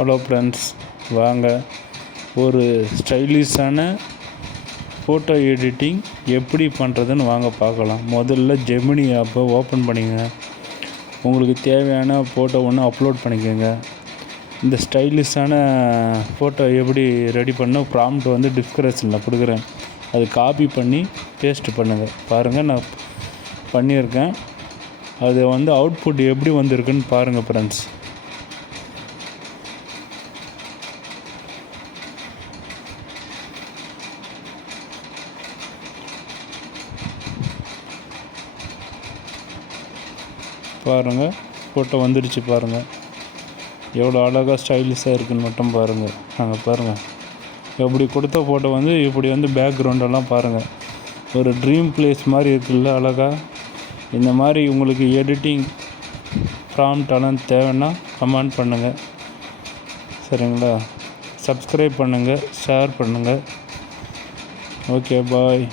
Hello friends, வாங்க ஒரு ஸ்டைலிஷான photo editing எப்படி பண்ணுறதுன்னு வாங்க பார்க்கலாம். முதல்ல ஜெமினி ஆப்பை ஓப்பன் பண்ணிக்கங்க. உங்களுக்கு தேவையான ஃபோட்டோ ஒன்று அப்லோட் பண்ணிக்கோங்க. இந்த ஸ்டைலிஷான ஃபோட்டோ எப்படி ரெடி பண்ண ப்ராம்ப்ட் வந்து டிஸ்கிரிப்ஷனில் கொடுக்குறேன். அது காப்பி பண்ணி பேஸ்ட் பண்ணுங்கள். பாருங்கள், நான் பண்ணியிருக்கேன். அது வந்து அவுட்புட் எப்படி வந்திருக்குன்னு பாருங்கள் ஃப்ரெண்ட்ஸ். பாருங்கள், ஃபோட்டோ வந்துடுச்சு. பாருங்கள் எவ்வளோ அழகாக ஸ்டைலிஷாக இருக்குதுன்னு மட்டும் பாருங்கள். நாங்கள் பாருங்கள் எப்படி கொடுத்த ஃபோட்டோ வந்து இப்படி வந்து பேக்ரவுண்டெல்லாம் பாருங்கள், ஒரு ட்ரீம் பிளேஸ் மாதிரி இருக்குல்ல அழகாக. இந்த மாதிரி உங்களுக்கு எடிட்டிங் ப்ராம்ப்டெல்லாம் தேவைன்னா கமெண்ட் பண்ணுங்கள், சரிங்களா? சப்ஸ்கிரைப் பண்ணுங்கள், ஷேர் பண்ணுங்கள். ஓகே, பாய்.